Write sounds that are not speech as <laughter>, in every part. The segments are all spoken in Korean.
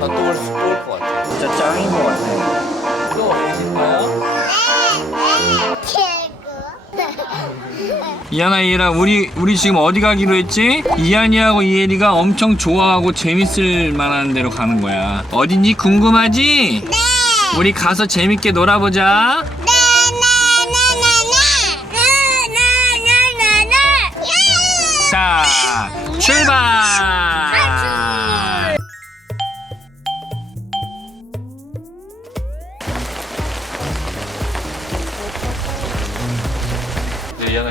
한번또올 수, 또올 것 같아. 진짜 짱인 것 같아. 또 어디 거야? 이하나 이해라 우리 우리 지금 어디 가기로 했지? 이한이하고 이혜리가 엄청 좋아하고 재밌을 만한 데로 가는 거야. 어디니 궁금하지? 네. 우리 가서 재밌게 놀아보자. 자, 출발.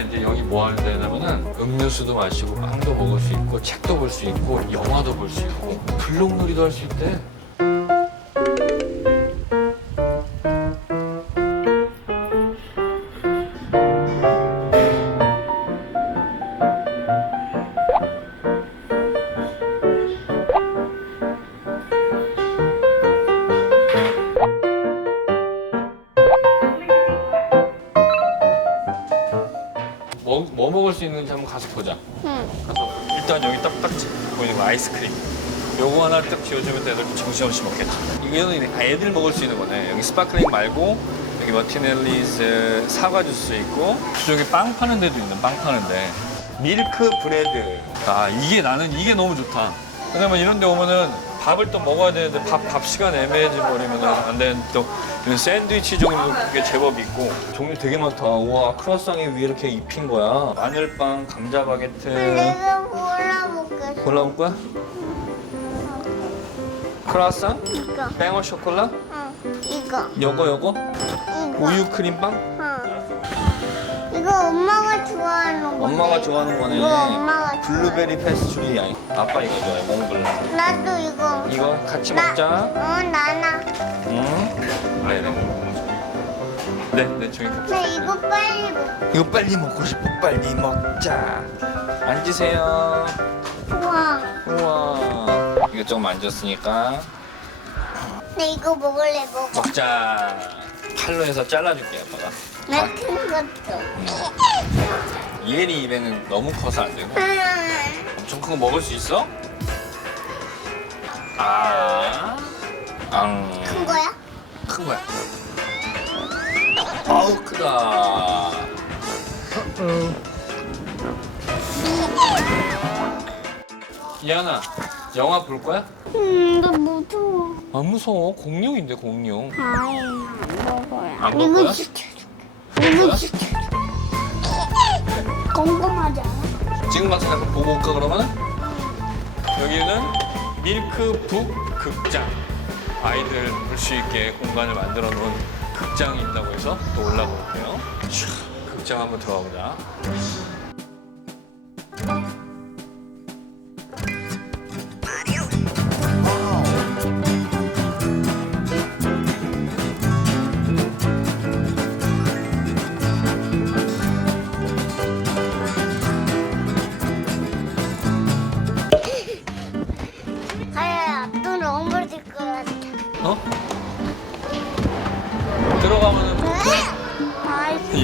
이제 여기 뭐 하는 데냐면은 음료수도 마시고 빵도 먹을 수 있고 책도 볼 수 있고 영화도 볼 수 있고 블록놀이도 할 수 있대. 뭐, 뭐 먹을 수 있는지 한번 가서 보자. 가서 일단 여기 딱딱 보이는 거 아이스크림. 요거 하나 딱 지어주면 애들 정신없이 먹겠다. 이거는 아, 애들 먹을 수 있는 거네. 여기 스파클링 말고 여기 머티넬리즈 사과 주스 있고 저기 빵 파는 데도 있는 빵 파는 데 밀크 브레드. 아 이게 나는 이게 너무 좋다. 왜냐면 이런 데 오면은 밥을 또 먹어야 되는데 밥, 밥 시간 애매해지 버리면 안 되는 또 이런 샌드위치 종류 게 제법 있고 종류 되게 많다. 우와 크로아상에 위에 이렇게 입힌 거야. 마늘빵, 감자 바게트. 내가 골라볼게. 골라볼 거야? 크로아상? 이거. 뱅어 쇼콜라? 응. 이거. 요거 요거? 이거. 우유 크림빵? 응. 이거 엄마가 좋아하는 거. 엄마가 좋아하는 거네. 이거 엄마가 블루베리 페스츄리. 아니, 아빠 이거 좋아해. 몽블. 나도 이거. 이거 같이 나- 먹자. 어 나나. 응? 네, 네. 네, 네, 저기 갑시다. 나 이거 빨리 먹. 이거 빨리 먹고 싶어. 빨리 먹자. 앉으세요. 우와. 우와. 이거 좀 만졌으니까 나 이거 먹을래 먹어. 먹자. 칼로 해서 잘라줄게, 아빠가. 나 큰 것도. 이혜리 입에는 너무 커서 안 되고. 음. 엄청 큰거 먹을 수 있어? 아. 앙. 큰 거야? 큰 거야. 아우 크다. 이하나, 영화 볼 거야? 음, 나 무서워. 안 무서워. 공룡인데 공룡. 아이, 안 먹어요. 안 먹을 이거? 지켜줘. 이거 지켜줘. 궁금하지 않아? 지금 가서 잠깐 보고 올까 그러면? 여기는 밀크북 극장. 아이들 볼 수 있게 공간을 만들어 놓은 극장이 있다고 해서 또 올라볼게요. 촤, 극장 한번 들어가 보자.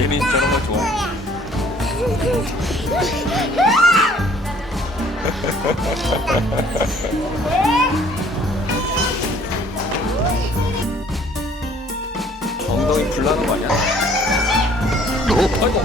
얘는 저런 거 좋아. 엉덩이 불나는 거 아니야? 아이고.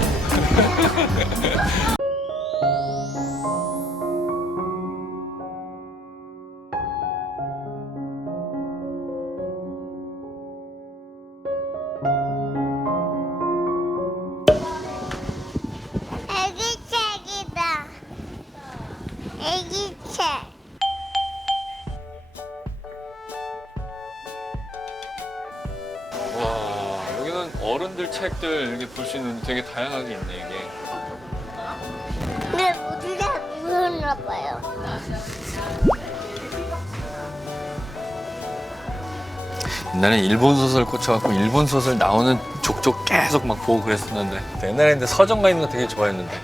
와 여기는 어른들 책들 이렇게 볼 수 있는 되게 다양하게 있네 이게. 근데 다 무서웠나 봐요. 옛날에 일본 소설 꽂혀갖고 일본 소설 나오는 족족 계속 막 보고 그랬었는데 옛날에 근데 서점 가 있는 거 되게 좋아했는데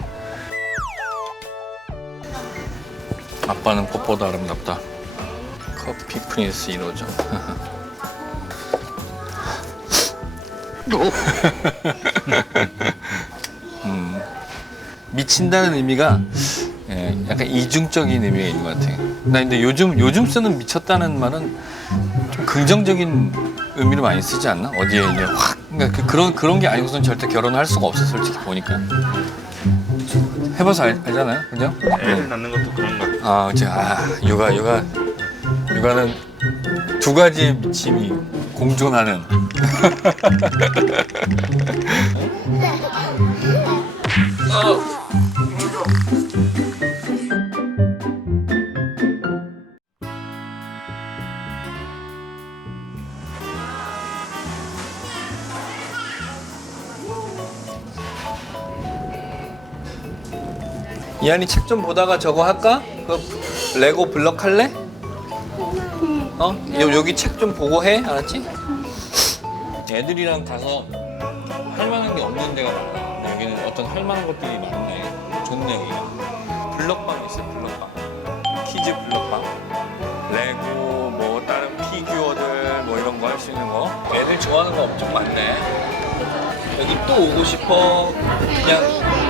아빠는 꽃보다 아름답다 커피 프린스 1호점 <laughs> <laughs> 음, 미친다는 의미가 예, 약간 이중적인 의미가 있는 것 같아요. 나 근데 요즘 요즘 쓰는 미쳤다는 말은 좀 긍정적인 의미로 많이 쓰지 않나? 어디에 이제 확 그러니까 그, 그런 그런 게 아니고선 절대 결혼을 할 수가 없어 솔직히 보니까. 해봐서 알, 알잖아요, 그죠? 애를 낳는 것도 그런 거 같아요. 아, 이제 아 육아 육아. 육아는 두 가지 짐이 공존하는. 이한이 책 좀 보다가 저거 할까? 그 레고 블럭 할래? 어? 요, 여기 책 좀 보고 해? 알았지? 애들이랑 가서 할 만한 게 없는 데가 많아. 근데 여기는 어떤 할 만한 것들이 많네. 좋네 여기가 블럭방 있어요 블럭방. 키즈 블럭방. 레고 뭐 다른 피규어들 뭐 이런 거 할 수 있는 거. 애들 좋아하는 거 엄청 많네. 여기 또 오고 싶어? 그냥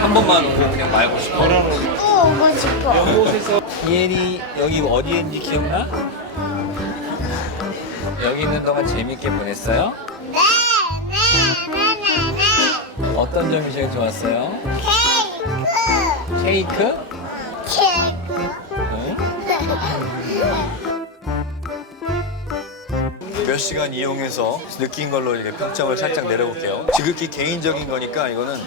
한 번만 오고 그냥 말고 싶어? 또 오고 싶어. 여기 옷에서 이혜리 여기 어디에 있는지 기억나? 여기 있는 동안 재밌게 보냈어요? 네, 네, 네, 네, 네. 어떤 점이 제일 좋았어요? 케이크, 케이크? 케이크. 응? <laughs> 몇 시간 이용해서 느낀 걸로 이렇게 평점을 살짝 내려볼게요. 지극히 개인적인 거니까 이거는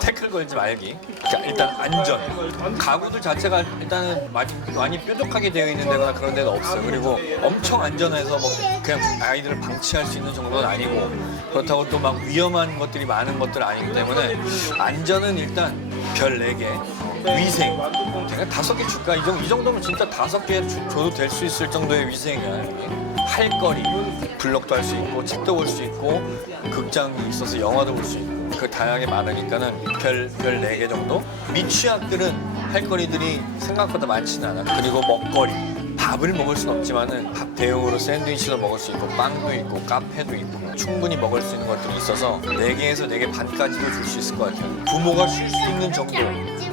태클 걸지 말기. 자, 일단 안전. 가구들 자체가 일단은 많이, 많이 뾰족하게 되어 있는 데거나 그런 데는 없어요. 그리고 엄청 안전해서 뭐 그냥 아이들을 방치할 수 있는 정도는 아니고 그렇다고 또 막 위험한 것들이 많은 것들 아니기 때문에 안전은 일단 별 4개. 위생. 제가 다섯 개 줄까? 이 정도, 이 정도면 진짜 다섯 개 주- 줘도 될 수 있을 정도의 위생이야. 여기. 할 거리. 블럭도 할 수 있고, 책도 볼 수 있고, 극장이 있어서 영화도 볼 수 있고. 그 다양하게 많으니까는 별, 별 네 개 정도? 미취학들은 할 거리들이 생각보다 많지는 않아. 그리고 먹거리. 밥을 먹을 순 없지만은 밥 대용으로 샌드위치도 먹을 수 있고 빵도 있고 카페도 있고 충분히 먹을 수 있는 것들이 있어서 네개에서네 개 반까지도 줄 수 있을 것 같아요. 부모가 쉴 수 있는 정도.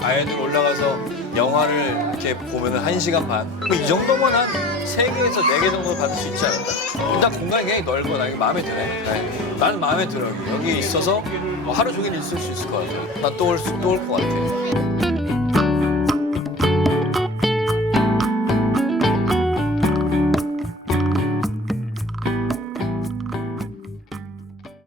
아이들 올라가서 영화를 이렇게 보면은 한 시간 반. 뭐 이 정도면 한 세개에서네 개 정도 받을 수 있지 않을까? 일단 공간이 굉장히 넓어. 나 이거 마음에 드네. 네. 나는 마음에 들어. 여기. 있어서 뭐 하루 종일 있을 수 있을 것 같아요. 나 또 올 수, 또 올 것 같아.